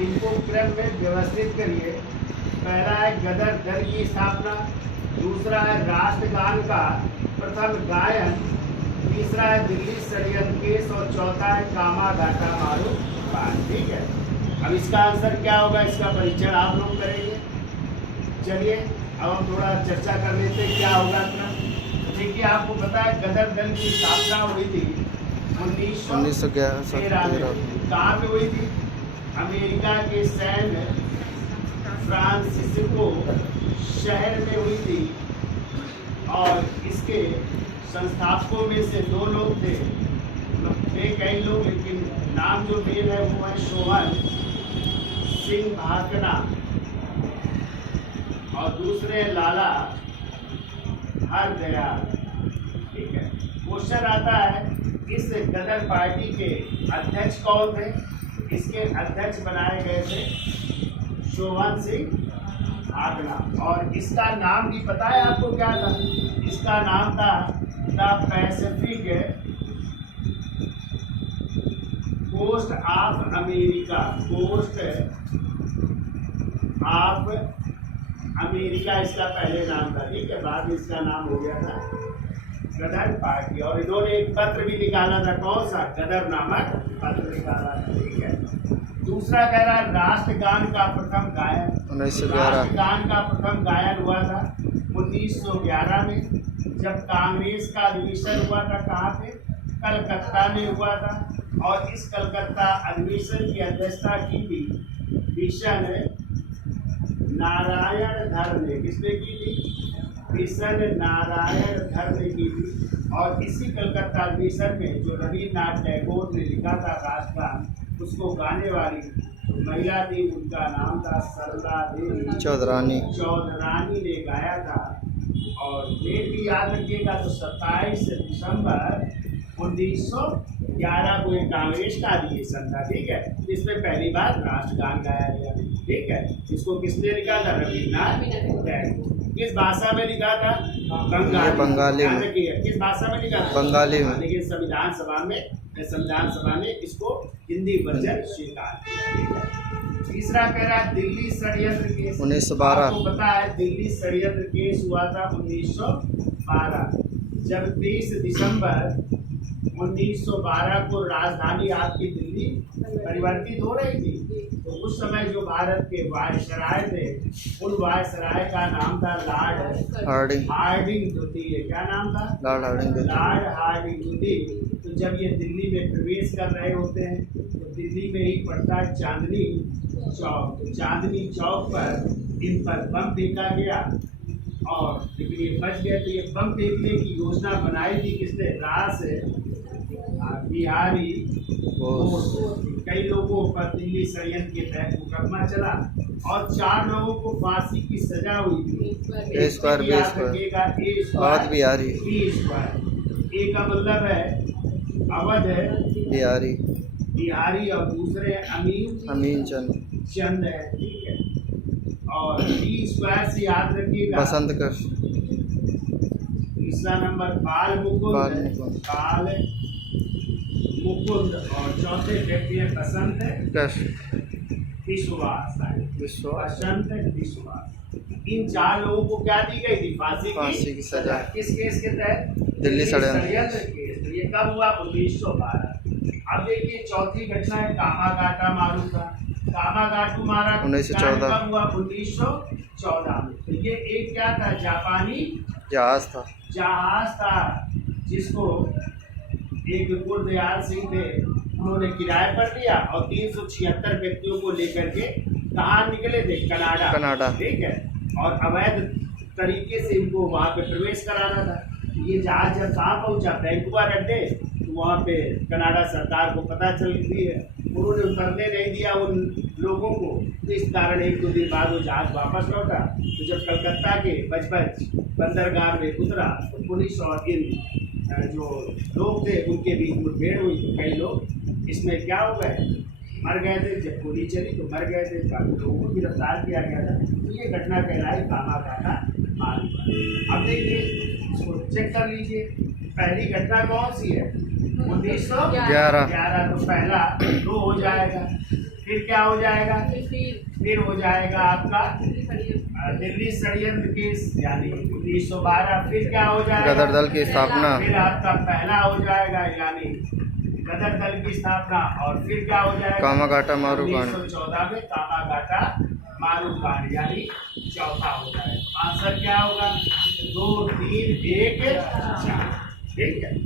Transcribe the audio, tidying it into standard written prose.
इनको क्रम में व्यवस्थित करिए। पहला है गदर दल की स्थापना, दूसरा है राष्ट्रगान का प्रथम गायन, तीसरा है दिल्ली षड्यंत्र केस और चौथा है कामा घाटा मारू बात। ठीक है, अब इसका आंसर क्या होगा, इसका परीक्षण आप लोग करेंगे। चलिए अब हम थोड़ा चर्चा कर लेते हैं क्या होगा क्रम। देखिए आपको पता है गदर दल की स्थापना हुई थी 1913 में। कहाँ पे हुई थी? अमेरिका के सैन फ्रांसिस्को शहर में हुई थी और इसके संस्थापकों में से 2 लोग थे, थे कई लोग, लेकिन नाम जो मेन है वो है सोहन सिंह भाकना और दूसरे लाला हरदयाल। ठीक है, क्वेश्चन आता है इस गदर पार्टी के अध्यक्ष कौन थे? इसके अध्यक्ष बनाए गए थे सोहन सिंह भाकना और इसका नाम भी पता है आपको क्या था? इसका नाम था the Pacific coast of America. Coast of America इसका पहले नाम था। ठीक है, बाद में इसका नाम हो गया था गदर पार्टी और इन्होंने एक पत्र भी निकाला था। कौन सा? गदर नामक पत्र निकाला था। ठीक है, दूसरा कह रहा है राष्ट्रगान का प्रथम गायन 1911। राष्ट्रगान का प्रथम गायन हुआ था 1911 में, जब कांग्रेस का अधिवेशन हुआ था। कहाँ पे? कलकत्ता में हुआ था और इस कलकत्ता अधिवेशन की अध्यक्षता की थी भीषण नारायण धर ने। किसने की थी? भीषण नारायण धर ने की थी और इसी कलकत्ता अधिवेशन में जो रविन्द्रनाथ टैगोर ने लिखा था राष्ट्रगान, उसको गाने वाली महिला थी, उनका नाम था सरला देवी चौधरानी ने गाया था। और डेट भी याद रखिएगा, तो 27 दिसंबर 1911 को एक कांग्रेस का अधिवेशन था। ठीक है, इसमें पहली बार राष्ट्रगान गाया गया। ठीक है, इसको किसने लिखा था? रविन्द्रनाथ टैगोर। किस भाषा में लिखा था? बंगाली में। किस भाषा में लिखा था? बंगाली में। लेकिन संविधान सभा ने इसको हिंदी वर्जन स्वीकार किया। तीसरा कह रहा है दिल्ली षड्यंत्र केस 1912। आपको पता है दिल्ली षड्यंत्र केस हुआ था 1912, जब 23 दिसंबर 1912 को राजधानी आपकी दिल्ली परिवर्तित हो रही थी। तो उस समय जो भारत के वायसराय थे, उन वायसराय का नाम था लॉर्ड हार्डिंग द्वितीय। क्या नाम था? लॉर्ड हार्डिंग द्वितीय। तो जब ये दिल्ली में प्रवेश कर रहे होते हैं तो दिल्ली में ही पड़ता है चांदनी चौक। चांदनी चौक पर इन पर बम फेंका गया और लेकिन ये बच गए। तो ये बम फेंकने की योजना बनाई थी किसने? रास बिहारी बोस। कई लोगों पर दिल्ली षड्यंत्र के तहत मुकदमा चला और 4 लोगों को फांसी की सजा हुई थी। एक का मतलब है अवध बिहारी और दूसरे अमीन चंद है। ठीक है, और B² से याद रखिएगा बसंत कृष्ण। तीसरा नंबर बाल मुकुंद और चौथे व्यक्ति है बसंत विश्वास। इन 4 लोगों को क्या दी गई थी? फांसी की सजा। किस केस के तहत? दिल्ली षड्यंत्र केस। तो ये कब हुआ? 1912। अब देखिए चौथी घटना है कामा घाटा मारू का। कामा घाटू मारा 1914 कब हुआ? 1914 में। तो ये एक क्या था? जापानी जहाज था जिसको एक गुरदयाल सिंह थे, उन्होंने किराए पर लिया और 376 व्यक्तियों को लेकर के कहाँ निकले थे? कनाडा। ठीक है, और अवैध तरीके से इनको वहाँ पे प्रवेश कराना था। ये जहाज जब कहाँ पहुँचा? वैंकूवर अड्डे। तो वहाँ पे कनाडा सरकार को पता चल गई है, उन्होंने उतरने नहीं दिया उन लोगों को। तो इस कारण 1-2 दिन बाद वो जहाज वापस लौटा। तो जब कलकत्ता के बजबज बंदरगाह में उतरा तो पुलिस और इन जो लोग थे उनके बीच मुठभेड़ हुई। तो कई लोग इसमें क्या हो गए? मर गए थे। जब गोली चली तो मर गए थे, काफी लोगों को गिरफ्तार किया गया था। तो ये घटना कहलाई कामा घाटा मारू। अब देखिए इसको चेक कर लीजिए, पहली घटना कौन सी है? 1911। तो पहला 2 हो जाएगा। फिर क्या हो जाएगा, फिर हो जाएगा आपका दिल्ली षड्यंत्र केस यानी 1912। फिर क्या हो जाएगा, गदर दल की स्थापना। फिर आपका पहला हो जाएगा यानी गदर दल की स्थापना। और फिर क्या हो जाएगा, कामागाटा मारू कांड। 1914 में कामागाटा मारू कांड यानी चौथा हो जाएगा। आंसर क्या होगा, 2 3 1 4। ठीक है।